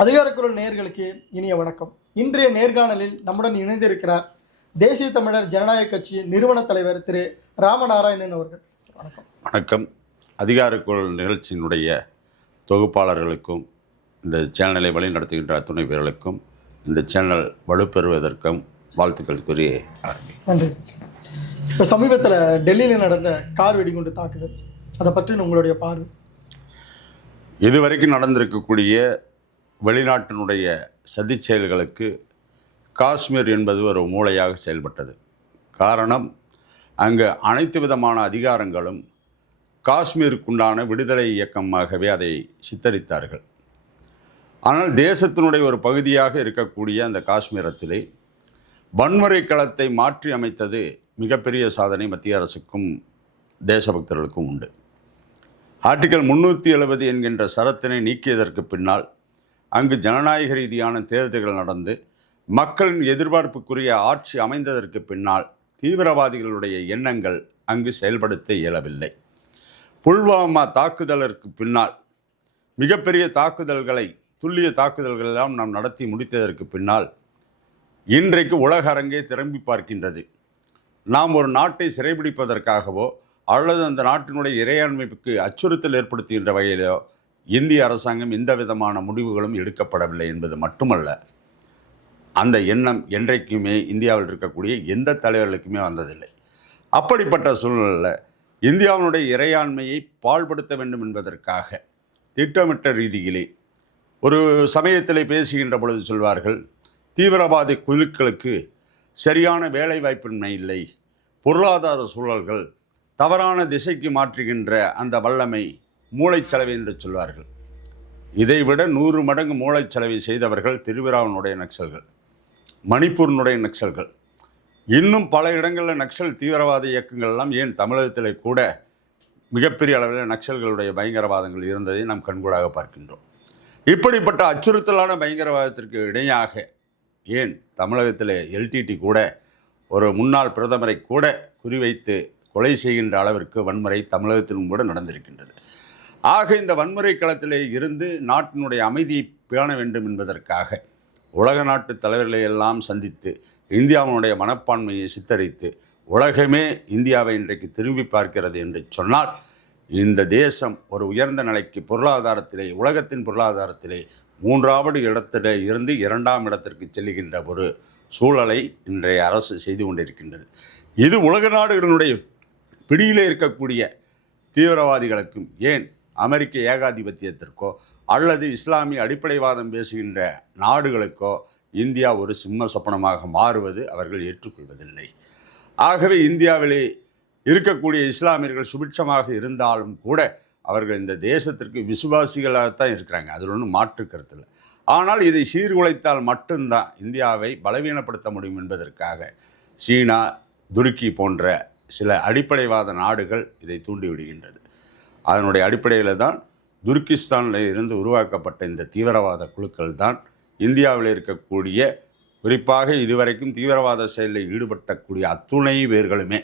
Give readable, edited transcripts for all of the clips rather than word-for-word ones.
அதிகாரக்குரல் நேயர்களுக்கு இனிய வணக்கம். இன்றைய நேர்காணலில் நம்முடன் இணைந்திருக்கிறார் தேசிய தமிழர் ஜனநாயக கட்சி நிறுவன தலைவர் திரு ராமநாராயணன் அவர்கள். வணக்கம். வணக்கம். அதிகாரக்குரல் நிகழ்ச்சியினுடைய தொகுப்பாளர்களுக்கும் இந்த சேனலை வழிநடத்துகின்ற துணை பேர்களுக்கும் இந்த சேனல் வலுப்பெறுவதற்கும் வாழ்த்துக்கள் கூறி நன்றி. இப்போ சமீபத்தில் டெல்லியில் நடந்த கார் வெடிகுண்டு தாக்குதல், அதை பற்றி உங்களுடைய பார்வை? இதுவரைக்கும் நடந்திருக்கக்கூடிய வெளிநாட்டினுடைய சதி செயல்களுக்கு காஷ்மீர் என்பது ஒரு மூளையாக செயல்பட்டது. காரணம், அங்கு அனைத்து விதமான அதிகாரங்களும் காஷ்மீருக்குண்டான விடுதலை இயக்கமாகவே அதை சித்தரித்தார்கள். ஆனால் தேசத்தினுடைய ஒரு பகுதியாக இருக்கக்கூடிய அந்த காஷ்மீரத்திலே வன்முறை களத்தை மாற்றி அமைத்தது மிகப்பெரிய சாதனை மத்திய அரசுக்கும் தேசபக்தர்களுக்கும் உண்டு. ஆர்டிகல் 370 என்கின்ற சரத்தினை நீக்கியதற்கு பின்னால் அங்கு ஜனநாயக ரீதியான தேர்தல்கள் நடந்து மக்களின் எதிர்பார்ப்புக்குரிய ஆட்சி அமைந்ததற்கு பின்னால் தீவிரவாதிகளுடைய எண்ணங்கள் அங்கு செயல்படுத்த இயலவில்லை. புல்வாமா தாக்குதலுக்கு பின்னால் மிகப்பெரிய தாக்குதல்களை, துல்லிய தாக்குதல்கள் எல்லாம் நாம் நடத்தி முடித்ததற்கு பின்னால் இன்றைக்கு உலக அரங்கே திரும்பி பார்க்கின்றது. நாம் ஒரு நாட்டை சிறைபிடிப்பதற்காகவோ அல்லது அந்த நாட்டினுடைய இறையாண்மைக்கு அச்சுறுத்தல் ஏற்படுத்துகின்ற வகையிலோ இந்திய அரசாங்கம் எந்த விதமான முடிவுகளும் எடுக்கப்படவில்லை என்பது மட்டுமல்ல, அந்த எண்ணம் என்றைக்குமே இந்தியாவில் இருக்கக்கூடிய எந்த தலைவர்களுக்குமே வந்ததில்லை. அப்படிப்பட்ட சூழ்நிலையில் இந்தியாவினுடைய இறையாண்மையை பாழ்படுத்த வேண்டும் என்பதற்காக திட்டமிட்ட ரீதியிலே ஒரு சமயத்தில் பேசுகின்ற பொழுது சொல்வார்கள், தீவிரவாத குழுக்களுக்கு சரியான வேலை வாய்ப்பின்மை இல்லை, பொருளாதார சூழல்கள் தவறான திசைக்கு மாற்றுகின்ற அந்த வல்லமை மூளைச்சலவை என்று சொல்வார்கள். இதைவிட 100 மடங்கு மூளைச்சலவை செய்தவர்கள் திரிபுராவினுடைய நக்சல்கள், மணிப்பூரினுடைய நக்சல்கள், இன்னும் பல இடங்களில் நக்சல் தீவிரவாத இயக்கங்கள் எல்லாம், ஏன் தமிழகத்திலே கூட மிகப்பெரிய அளவில் நக்சல்களுடைய பயங்கரவாதங்கள் இருந்ததை நாம் கண்கூடாக பார்க்கின்றோம். இப்படிப்பட்ட அச்சுறுத்தலான பயங்கரவாதத்திற்கு இணையாக ஏன் தமிழகத்தில் எல்டிடி கூட ஒரு முன்னாள் பிரதமரை கூட குறிவைத்து கொலை செய்கின்ற அளவிற்கு வன்முறை தமிழகத்திலும் கூட நடந்திருக்கின்றது. ஆக இந்த வன்முறை களத்திலே இருந்து நாட்டினுடைய அமைதியை பேண வேண்டும் என்பதற்காக உலக நாட்டு தலைவர்களை எல்லாம் சந்தித்து இந்தியாவினுடைய மனப்பான்மையை சித்தரித்து உலகமே இந்தியாவை இன்றைக்கு திரும்பி பார்க்கிறது என்று சொன்னால், இந்த தேசம் ஒரு உயர்ந்த நிலைக்கு பொருளாதாரத்திலே, உலகத்தின் பொருளாதாரத்திலே 3வது இடத்திலே இருந்து 2ஆம் இடத்திற்கு செல்லுகின்ற ஒரு சூழலை இன்றைய அரசு செய்து கொண்டிருக்கின்றது. இது உலக நாடுகளினுடைய பிடியிலே இருக்கக்கூடிய தீவிரவாதிகளுக்கும், ஏன் அமெரிக்க ஏகாதிபத்தியத்திற்கோ அல்லது இஸ்லாமிய அடிப்படைவாதம் பேசுகின்ற நாடுகளுக்கோ இந்தியா ஒரு சிம்ம சொப்பனமாக மாறுவது அவர்கள் ஏற்றுக்கொள்வதில்லை. ஆகவே இந்தியாவிலே இருக்கக்கூடிய இஸ்லாமியர்கள் சுபிட்சமாக இருந்தாலும் கூட அவர்கள் இந்த தேசத்திற்கு விசுவாசிகளாகத்தான் இருக்கிறாங்க, அதில் ஒன்றும் மாற்று கருத்து இல்லை. ஆனால் இதை சீர்குலைத்தால் மட்டும்தான் இந்தியாவை பலவீனப்படுத்த முடியும் என்பதற்காக சீனா, துருக்கி போன்ற சில அடிப்படைவாத நாடுகள் இதை தூண்டிவிடுகின்றது. அதனுடைய அடிப்படையில் தான் துருக்கிஸ்தானில் இருந்து உருவாக்கப்பட்ட இந்த தீவிரவாத குழுக்கள் தான் இந்தியாவில் இருக்கக்கூடிய, குறிப்பாக இதுவரைக்கும் தீவிரவாத செயலில் ஈடுபட்டக்கூடிய அத்துணை பேர்களுமே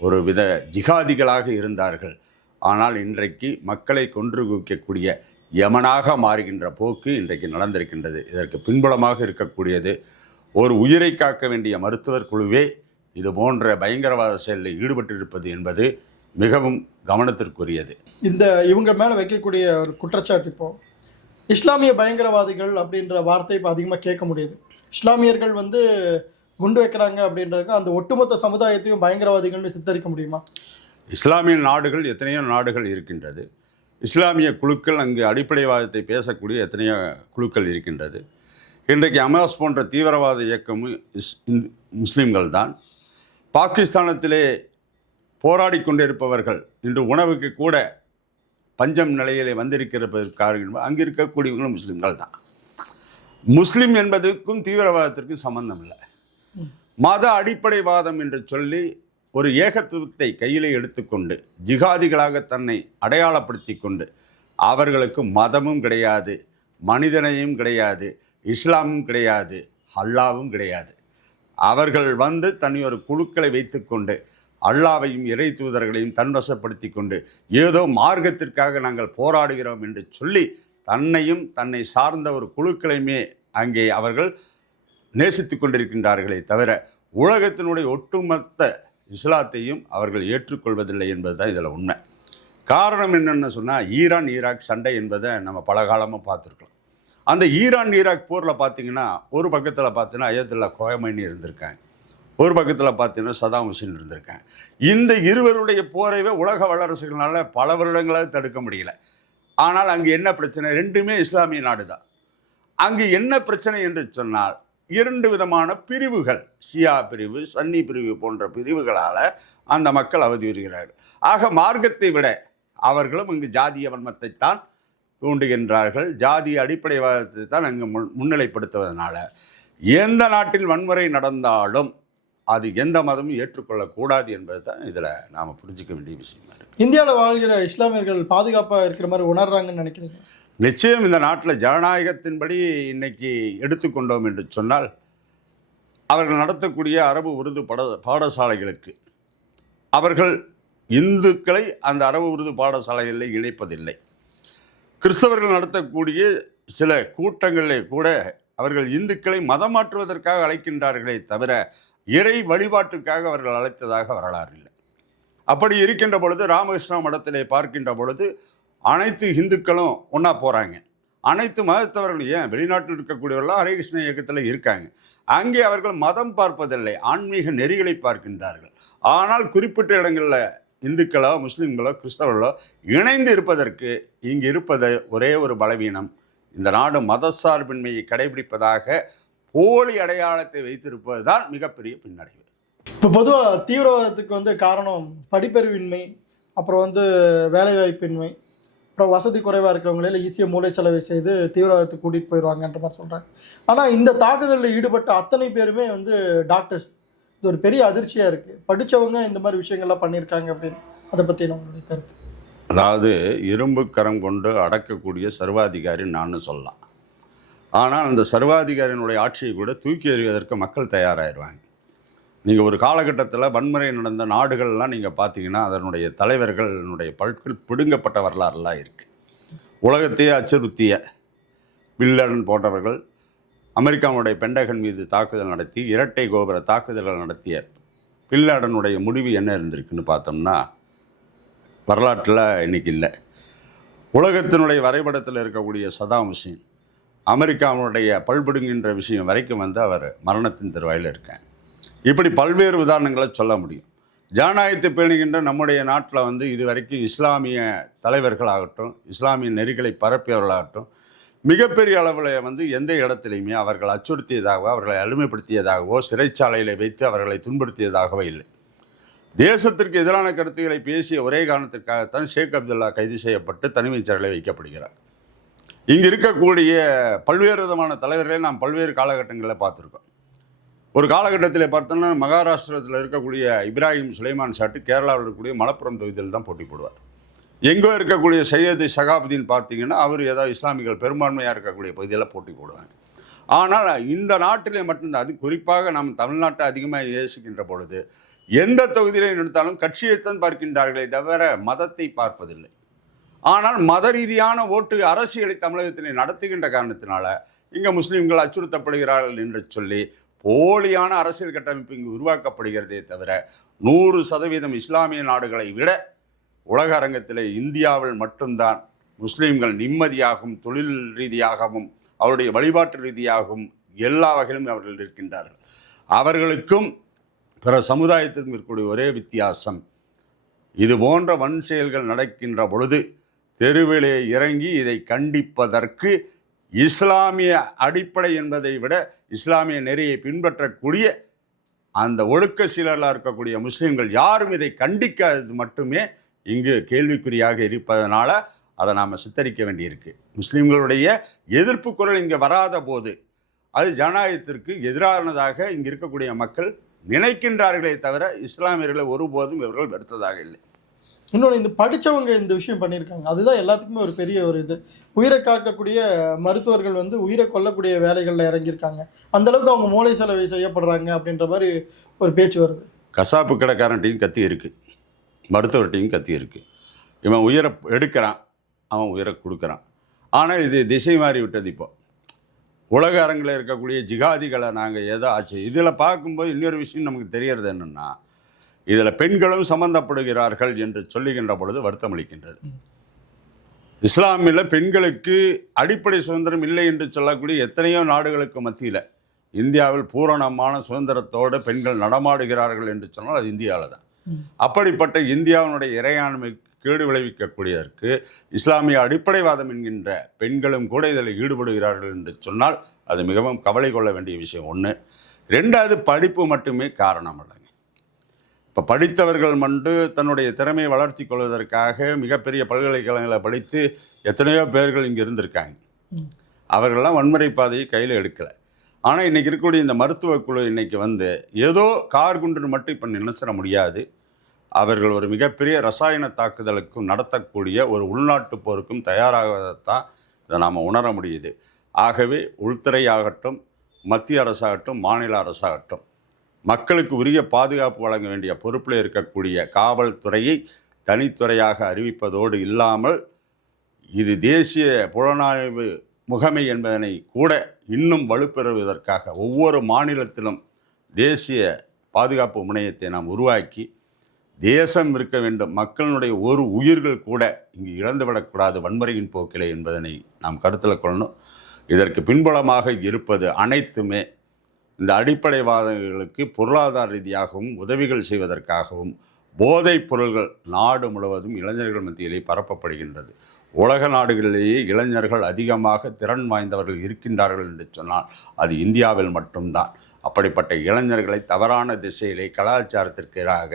ஒரு வித ஜிகாதிகளாக இருந்தார்கள். ஆனால் இன்றைக்கு மக்களை கொன்று குவிக்கக்கூடிய யமனாக மாறுகின்ற போக்கு இன்றைக்கு நடந்திருக்கின்றது. இதற்கு பின்புலமாக இருக்கக்கூடியது ஒரு உயிரை காக்க வேண்டிய மருத்துவர் குழுவே இது போன்ற பயங்கரவாத செயலில் ஈடுபட்டிருப்பது என்பது மிகவும் கவனத்திற்குரியது. இவங்க மேலே வைக்கக்கூடிய ஒரு குற்றச்சாட்டு, இப்போ இஸ்லாமிய பயங்கரவாதிகள் அப்படின்ற வார்த்தை இப்போ அதிகமாக கேட்க முடியுது. இஸ்லாமியர்கள் குண்டு வைக்கிறாங்க அப்படின்றதுக்கு அந்த ஒட்டுமொத்த சமுதாயத்தையும் பயங்கரவாதிகள்னு சித்தரிக்க முடியுமா? இஸ்லாமிய நாடுகள் எத்தனையோ நாடுகள் இருக்கின்றது. இஸ்லாமிய குழுக்கள், அங்கு அடிப்படைவாதத்தை பேசக்கூடிய எத்தனையோ குழுக்கள் இருக்கின்றது. இன்றைக்கு ஹமாஸ் போன்ற தீவிரவாத இயக்கமும் முஸ்லீம்கள் தான். பாகிஸ்தானத்திலே போராடி கொண்டிருப்பவர்கள் இன்று உணவுக்கு கூட பஞ்சம் நிலையிலே வந்திருக்கிறதற்காக அங்கே இருக்கக்கூடியவங்களும் முஸ்லீம்கள் தான். முஸ்லீம் என்பதற்கும் தீவிரவாதத்திற்கும் சம்பந்தம் இல்லை. மத அடிப்படைவாதம் என்று சொல்லி ஒரு ஏகத்துவத்தை கையிலே எடுத்துக்கொண்டு ஜிகாதிகளாக தன்னை அடையாளப்படுத்தி கொண்டு அவர்களுக்கு மதமும் கிடையாது, மனிதனையும் கிடையாது, இஸ்லாமும் கிடையாது, அல்லாவும் கிடையாது. அவர்கள் தனியொரு குழுக்களை வைத்து கொண்டு அல்லாவையும் இறை தூதர்களையும் தன்வசப்படுத்தி கொண்டு ஏதோ மார்க்கத்திற்காக நாங்கள் போராடுகிறோம் என்று சொல்லி தன்னையும் தன்னை சார்ந்த ஒரு குழுக்களையுமே அங்கே அவர்கள் நேசித்து கொண்டிருக்கின்றார்களே தவிர உலகத்தினுடைய ஒட்டுமொத்த இஸ்லாத்தையும் அவர்கள் ஏற்றுக்கொள்வதில்லை என்பது தான் இதில் உண்மை. காரணம் என்னென்னு சொன்னால், ஈரான் ஈராக் சண்டை என்பதை நம்ம பல காலமாக பார்த்துருக்கோம். அந்த ஈரான் ஈராக் போரில் பார்த்தீங்கன்னா, ஒரு பக்கத்தில் பார்த்தீங்கன்னா அயத்துல்லா கோயமைனி இருந்திருக்காங்க, ஒரு பக்கத்தில் பார்த்தீங்கன்னா சதாம் ஹுசேன் இருந்திருக்காங்க. இந்த இருவருடைய போரைவே உலக வல்லரசுகளால் பல வருடங்களாக தடுக்க முடியல. ஆனால் அங்கு என்ன பிரச்சனை? ரெண்டுமே இஸ்லாமிய நாடு தான். அங்கு என்ன பிரச்சனை என்று சொன்னால், இரண்டு விதமான பிரிவுகள், ஷியா பிரிவு, சன்னி பிரிவு போன்ற பிரிவுகளால் அந்த மக்கள் அவதியுறுகிறார்கள். ஆக மார்க்கத்தை விட அவர்களும் இங்கு ஜாதிய வன்மத்தை தான் தூண்டுகின்றார்கள். ஜாதிய அடிப்படைவாதத்தை தான் அங்கு முன்னிலைப்படுத்துவதனால எந்த நாட்டில் வன்முறை நடந்தாலும் அது எந்த மதமும் ஏற்றுக்கொள்ளக்கூடாது என்பது தான் இதில் நாம் புரிஞ்சிக்க வேண்டிய விஷயமா இருக்குது. இந்தியாவில் வாழ்கிற இஸ்லாமியர்கள் பாதுகாப்பாக இருக்கிற மாதிரி உணர்றாங்கன்னு நினைக்கிறீங்க? நிச்சயம் இந்த நாட்டில் ஜனநாயகத்தின்படி இன்னைக்கு எடுத்துக்கொண்டோம் என்று சொன்னால், அவர்கள் நடத்தக்கூடிய அரபு உருது பாடசாலைகளுக்கு அவர்கள் இந்துக்களை அந்த அரபு உருது பாடசாலைகளில் இணைப்பதில்லை. கிறிஸ்தவர்கள் நடத்தக்கூடிய சில கூட்டங்களிலே கூட அவர்கள் இந்துக்களை மதம் மாற்றுவதற்காக அழைக்கின்றார்களே தவிர இறை வழிபாட்டுக்காக அவர்கள் அழைத்ததாக வரலாறு இல்லை. அப்படி இருக்கின்ற பொழுது ராமகிருஷ்ணா மடத்திலே பார்க்கின்ற பொழுது அனைத்து இந்துக்களும் ஒன்றா போகிறாங்க. அனைத்து மதத்தவர்கள், ஏன் வெளிநாட்டில் இருக்கக்கூடியவர்களாம் ஹரே கிருஷ்ண இயக்கத்தில் இருக்காங்க. அங்கே அவர்கள் மதம் பார்ப்பதில்லை, ஆன்மீக நெறிகளை பார்க்கின்றார்கள். ஆனால் குறிப்பிட்ட இடங்களில் இந்துக்களோ முஸ்லீம்களோ கிறிஸ்தவர்களோ இணைந்து இருப்பதற்கு இங்கு இருப்பது ஒரே ஒரு பலவீனம், இந்த நாடு மதசார்பின்மையை கடைபிடிப்பதாக போலி அடையாளத்தை வைத்திருப்பது தான் மிகப்பெரிய பின்னடைவு. இப்போ பொதுவாக தீவிரவாதத்துக்கு காரணம் படிப்பறிவின்மை, அப்புறம் வேலைவாய்ப்பின்மை, அப்புறம் வசதி குறைவாக இருக்கிறவங்களே ஈஸியாக மூளைச்சலவை செய்து தீவிரவாதத்துக்கு கூட்டிகிட்டு போயிடுவாங்கன்ற மாதிரி சொல்கிறாங்க. ஆனால் இந்த தாக்குதலில் ஈடுபட்ட அத்தனை பேருமே டாக்டர்ஸ். இது ஒரு பெரிய அதிர்ச்சியாக இருக்குது. படித்தவங்க இந்த மாதிரி விஷயங்கள்லாம் பண்ணியிருக்காங்க அப்படின்னு. அதை பற்றி நம்மளுடைய கருத்து. அதாவது இரும்பு கரம் கொண்டு அடக்கக்கூடிய சர்வாதிகாரி நான் சொல்லலாம். ஆனால் அந்த சர்வாதிகாரியினுடைய ஆட்சியை கூட தூக்கி எறிவதற்கு மக்கள் தயாராகிடுவாங்க. நீங்கள் ஒரு காலகட்டத்தில் வன்முறை நடந்த நாடுகள்லாம் நீங்கள் பார்த்தீங்கன்னா அதனுடைய தலைவர்களுடைய பல்கள் பிடுங்கப்பட்ட வரலாறுலாம் இருக்குது. உலகத்தையே அச்சுறுத்திய பில்லன் போன்றவர்கள் அமெரிக்காவுடைய பெண்டகன் மீது தாக்குதல் நடத்தி இரட்டை கோபுர தாக்குதல்கள் நடத்திய பில்லடனுடைய முடிவு என்ன இருந்திருக்குன்னு பார்த்தோம்னா வரலாற்றில் இன்றைக்கி இல்லை. உலகத்தினுடைய வரைபடத்தில் இருக்கக்கூடிய சதாம் ஹுசேன் அமெரிக்காவுடைய பல்பிடுங்கின்ற விஷயம் வரைக்கும் அவர் மரணத்தின் தருவாயில் இருக்காங்க. இப்படி பல்வேறு உதாரணங்களை சொல்ல முடியும். ஜனநாயகத்தை பேணுகின்ற நம்முடைய நாட்டில் இது வரைக்கும் இஸ்லாமிய தலைவர்களாகட்டும், இஸ்லாமிய நெறிகளை பரப்பியவர்களாகட்டும், மிகப்பெரிய அளவில் எந்த இடத்துலையுமே அவர்கள் அச்சுறுத்தியதாகவோ அவர்களை அடிமைப்படுத்தியதாகவோ சிறைச்சாலையில் வைத்து அவர்களை துன்புறுத்தியதாகவோ இல்லை. தேசத்திற்கு எதிரான கருத்துக்களை பேசிய ஒரே காரணத்திற்காகத்தான் ஷேக் அப்துல்லா கைது செய்யப்பட்டு தனிமைச் சிறையில் வைக்கப்படுகிறார். இங்கு இருக்கக்கூடிய பல்வேறு விதமான தலைவர்களை நாம் பல்வேறு காலகட்டங்களில் பார்த்துருக்கோம். ஒரு காலகட்டத்தில் பார்த்தோம்னா மகாராஷ்டிரத்தில் இருக்கக்கூடிய இப்ராஹிம் சுலைமான் சாட்டு கேரளாவில் இருக்கக்கூடிய மலப்புரம் தொகுதியில் தான் போட்டி போடுவார். எங்கோ இருக்கக்கூடிய சையது ஷகாபுதீன் பார்த்தீங்கன்னா அவர் ஏதாவது இஸ்லாமிகள் பெரும்பான்மையாக இருக்கக்கூடிய பகுதியில் போட்டி போடுவாங்க. ஆனால் இந்த நாட்டிலே மட்டும்தான், அது குறிப்பாக நாம் தமிழ்நாட்டை அதிகமாக யோசிக்கின்ற பொழுது எந்த தொகுதியிலே எடுத்தாலும் கட்சியைத்தான் பார்க்கின்றார்களே தவிர மதத்தை பார்ப்பதில்லை. ஆனால் மத ரீதியான ஓட்டு அரசியலை தமிழகத்திலே நடத்துகின்ற காரணத்தினால இங்கே முஸ்லீம்கள் அச்சுறுத்தப்படுகிறார்கள் என்று சொல்லி போலியான அரசியல் கட்டமைப்பு இங்கு உருவாக்கப்படுகிறதே தவிர 100% இஸ்லாமிய நாடுகளை விட உலக அரங்கத்தில் இந்தியாவில் மட்டும்தான் முஸ்லீம்கள் நிம்மதியாகவும் தொழில் ரீதியாகவும் அவருடைய வழிபாட்டு ரீதியாகவும் எல்லா வகையிலும் அவர்கள் இருக்கின்றார்கள். அவர்களுக்கும் பிற சமுதாயத்திற்கும் இருக்கக்கூடிய ஒரே வித்தியாசம், இது போன்ற வன் செயல்கள் நடக்கின்ற பொழுது தெருவிலே இறங்கி இதை கண்டிப்பதற்கு இஸ்லாமிய அடிப்படை என்பதை விட இஸ்லாமிய நெறியை பின்பற்றக்கூடிய அந்த ஒழுக்க சீலர்களாக இருக்கக்கூடிய முஸ்லீம்கள் யாரும் இதை கண்டிக்காதது மட்டுமே இங்கு கேள்விக்குறியாக இருப்பதனால அதை நாம் சித்தரிக்க வேண்டியிருக்கு. முஸ்லீம்களுடைய எதிர்ப்பு குரல் இங்கே வராத போது அது ஜனநாயகத்திற்கு எதிரானதாக இங்கே இருக்கக்கூடிய மக்கள் நினைக்கின்றார்களே தவிர இஸ்லாமியர்களை ஒருபோதும் இவர்கள் வெறுத்ததாக இல்லை. இன்னொன்று, இந்த படித்தவங்க இந்த விஷயம் பண்ணியிருக்காங்க. அதுதான் எல்லாத்துக்குமே ஒரு பெரிய இது. உயிரை காக்கக்கூடிய மருத்துவர்கள் உயிரை கொல்லக்கூடிய வேலைகளில் இறங்கியிருக்காங்க. அந்தளவுக்கு அவங்க மூளை செலவை செய்யப்படுறாங்க அப்படின்ற மாதிரி ஒரு பேச்சு வருது. கசாப்பு கடைக்காரன்ட்டையும் கத்தி இருக்குது, மருத்துவர்கிட்டையும் கத்தி இருக்குது. இவன் உயிரை எடுக்கிறான், அவன் உயிரை கொடுக்குறான். ஆனால் இது திசை மாறி விட்டது. இப்போ உலக அரங்கில் இருக்கக்கூடிய ஜிகாதிகளை நாங்கள் ஏதோ ஆச்சு. இதில் பார்க்கும்போது இன்னொரு விஷயம் நமக்கு தெரியறது என்னென்னா, இதில் பெண்களும் சம்பந்தப்படுகிறார்கள் என்று சொல்லுகின்ற பொழுது வருத்தம் அளிக்கின்றது. இஸ்லாமில் பெண்களுக்கு அடிப்படை சுதந்திரம் இல்லை என்று சொல்லக்கூடிய எத்தனையோ நாடுகளுக்கு மத்தியில் இந்தியாவில் பூரணமான சுதந்திரத்தோடு பெண்கள் நடமாடுகிறார்கள் என்று சொன்னால் அது இந்தியாவில் தான். அப்படிப்பட்ட இந்தியாவினுடைய இறையாண்மை கேடு விளைவிக்கக்கூடியதற்கு இஸ்லாமிய அடிப்படைவாதம் என்கின்ற பெண்களும் கூட இதில் ஈடுபடுகிறார்கள் என்று சொன்னால் அது மிகவும் கவலை கொள்ள வேண்டிய விஷயம். ஒன்று. ரெண்டாவது, படிப்பு மட்டுமே காரணம் அல்லங்க. இப்போ படித்தவர்கள் தன்னுடைய திறமையை வளர்த்தி கொள்வதற்காக மிகப்பெரிய பல்கலைக்கழகங்களை படித்து எத்தனையோ பேர்கள் இங்கே இருந்திருக்காங்க. அவர்களெல்லாம் வன்முறை பாதையை கையில் எடுக்கலை. ஆனால் இன்றைக்கி இருக்கக்கூடிய இந்த மருத்துவ குழு இன்றைக்கி ஏதோ கார் குண்டு மட்டும் இப்போ நினைச்சிட முடியாது. அவர்கள் ஒரு மிகப்பெரிய ரசாயன தாக்குதலுக்கும் நடத்தக்கூடிய ஒரு உள்நாட்டு போருக்கும் தயாராகத்தான் இதை நாம் உணர முடியுது. ஆகவே உள்துறை ஆகட்டும், மத்திய அரசாகட்டும், மாநில அரசாகட்டும், மக்களுக்கு உரிய பாதுகாப்பு வழங்க வேண்டிய பொறுப்பில் இருக்கக்கூடிய காவல்துறையை தனித்துறையாக அறிவிப்பதோடு இல்லாமல் இது தேசிய புலனாய்வு முகமை என்பதனை கூட இன்னும் வலுப்பெறுவதற்காக ஒவ்வொரு மாநிலத்திலும் தேசிய பாதுகாப்பு முனையத்தை நாம் உருவாக்கி தேசம் இருக்க வேண்டும். மக்களுடைய ஒரு உயிர்கள் கூட இங்கு இழந்துவிடக்கூடாது வன்முறையின் போக்கிலே என்பதனை நாம் கருத்தில் கொள்ளணும். இதற்கு பின்புலமாக இருப்பது அனைத்துமே இந்த அடிப்படைவாதங்களுக்கு பொருளாதார ரீதியாகவும் உதவிகள் செய்வதற்காகவும் போதைப் பொருள்கள் நாடு முழுவதும் இளைஞர்கள் மத்தியிலே பரப்பப்படுகின்றது. உலக நாடுகளிலேயே இளைஞர்கள் அதிகமாக திறன் வாய்ந்தவர்கள் இருக்கின்றார்கள் என்று சொன்னால் அது இந்தியாவில் மட்டும்தான். அப்படிப்பட்ட இளைஞர்களை தவறான திசையிலே கலாச்சாரத்திற்கு எதிராக,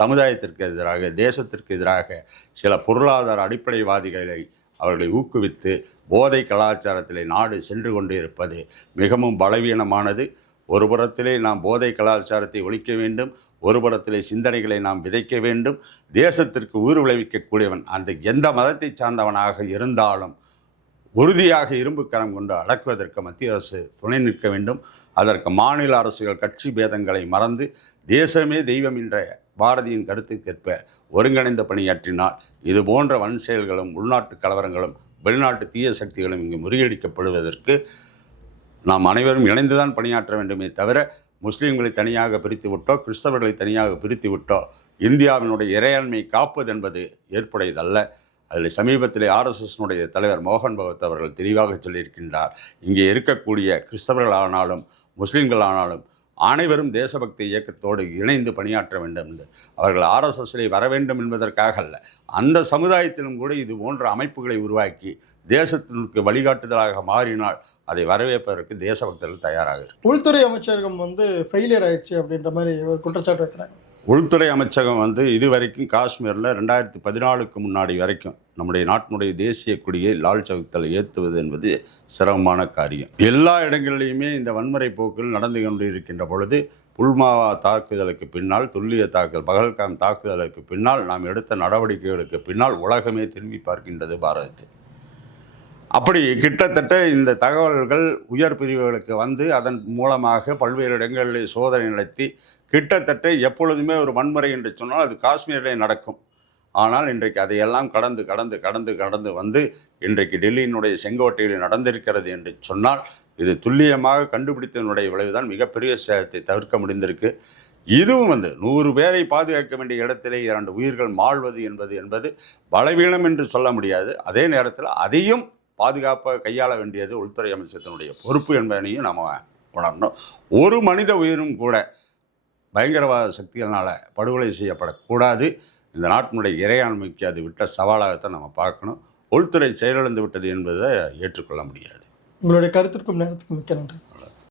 சமுதாயத்திற்கு எதிராக, தேசத்திற்கு எதிராக சில பொருளாதார அடிப்படைவாதிகளை அவர்களை ஊக்குவித்து போதை கலாச்சாரத்திலே நாடு சென்று கொண்டு இருப்பது மிகவும் பலவீனமானது. ஒரு புறத்திலே நாம் போதை கலாச்சாரத்தை ஒழிக்க வேண்டும், ஒரு புறத்திலே சிந்தனைகளை நாம் விதைக்க வேண்டும். தேசத்திற்கு ஊர் விளைவிக்கக்கூடியவன் அந்த எந்த மதத்தை சார்ந்தவனாக இருந்தாலும் உறுதியாக இரும்பு கரம் கொண்டு அடக்குவதற்கு மத்திய அரசு துணை நிற்க வேண்டும். அதற்கு மாநில அரசுகள் கட்சி பேதங்களை மறந்து தேசமே தெய்வம் என்ற பாரதியின் கருத்துக்கேற்ப ஒருங்கிணைந்த பணியாற்றினால் இது போன்ற வன் செயல்களும் உள்நாட்டு கலவரங்களும் வெளிநாட்டு தீய சக்திகளும் இங்கு முறியடிக்கப்படுவதற்கு நாம் அனைவரும் இணைந்துதான் பணியாற்ற வேண்டுமே தவிர முஸ்லீம்களை தனியாக பிரித்து விட்டோ, கிறிஸ்தவர்களை தனியாக பிரித்து விட்டோ இந்தியாவினுடைய இறையாண்மையை காப்பது என்பது ஏற்புடையதல்ல. அதில் சமீபத்தில் ஆர்எஸ்எஸ்னுடைய தலைவர் மோகன் பகவத் அவர்கள் தெளிவாக சொல்லியிருக்கின்றார். இங்கே இருக்கக்கூடிய கிறிஸ்தவர்களானாலும் முஸ்லீம்களானாலும் அனைவரும் தேசபக்தி இயக்கத்தோடு இணைந்து பணியாற்ற வேண்டும் என்று. அவர்கள் ஆர்எஸ்எஸ்ஸிலே வர வேண்டும் என்பதற்காக அல்ல, அந்த சமுதாயத்திலும் கூட இது போன்ற அமைப்புகளை உருவாக்கி தேசத்திற்கு வழிகாட்டுதலாக மாறினால் அதை வரவேற்பதற்கு தேசபக்தர்கள் தயாராக. உள்துறை அமைச்சகம் ஃபெயிலியர் ஆயிடுச்சு அப்படின்ற மாதிரி ஒரு குற்றச்சாட்டு வைக்கிறாங்க. உள்துறை அமைச்சகம் இதுவரைக்கும் காஷ்மீரில் 2014க்கு முன்னாடி வரைக்கும் நம்முடைய நாட்டினுடைய தேசிய கொடியை லால் சவுக்கில் ஏற்றுவது என்பது சிரமமான காரியம். எல்லா இடங்களிலுமே இந்த வன்முறை போக்கில் நடந்து கொண்டு இருக்கின்ற பொழுது புல்வாமா தாக்குதலுக்கு பின்னால், துல்லிய தாக்குதல், பகல்காம் தாக்குதலுக்கு பின்னால் நாம் எடுத்த நடவடிக்கைகளுக்கு பின்னால் உலகமே திரும்பி பார்க்கின்றது பாரதத்தை. அப்படி கிட்டத்தட்ட இந்த தகவல்கள் உயர் பிரிவுகளுக்கு அதன் மூலமாக பல்வேறு இடங்களில் சோதனை நடத்தி கிட்டத்தட்ட எப்பொழுதுமே ஒரு வன்முறை என்று சொன்னால் அது காஷ்மீரிலே நடக்கும். ஆனால் இன்றைக்கு அதையெல்லாம் கடந்து இன்றைக்கு டெல்லியினுடைய செங்கோட்டையில் நடந்திருக்கிறது என்று சொன்னால் இது துல்லியமாக கண்டுபிடித்ததனுடைய விளைவுதான் மிகப்பெரிய சேதத்தை தவிர்க்க முடிந்திருக்கு. இதுவும் 100 பேரை பாதுகாக்க வேண்டிய இடத்திலே 2 உயிர்கள் மாழ்வது என்பது பலவீனம் என்று சொல்ல முடியாது. அதே நேரத்தில் அதையும் பாதுகாப்பாக கையாள வேண்டியது உள்துறை அமைச்சகத்தினுடைய பொறுப்பு என்பதனையும் நாம் உணரணும். ஒரு மனித உயிரும் கூட பயங்கரவாத சக்திகளால் படுகொலை செய்யப்படக்கூடாது. இந்த நாட்டினுடைய இறையாண்மைக்கு அது விட்ட சவாலாகத்தான் நம்ம பார்க்கணும். உள்துறை செயலிழந்து விட்டது என்பதை ஏற்றுக்கொள்ள முடியாது. உங்களுடைய கருத்திற்கும் நேரத்துக்கும் மிக்க நன்றி.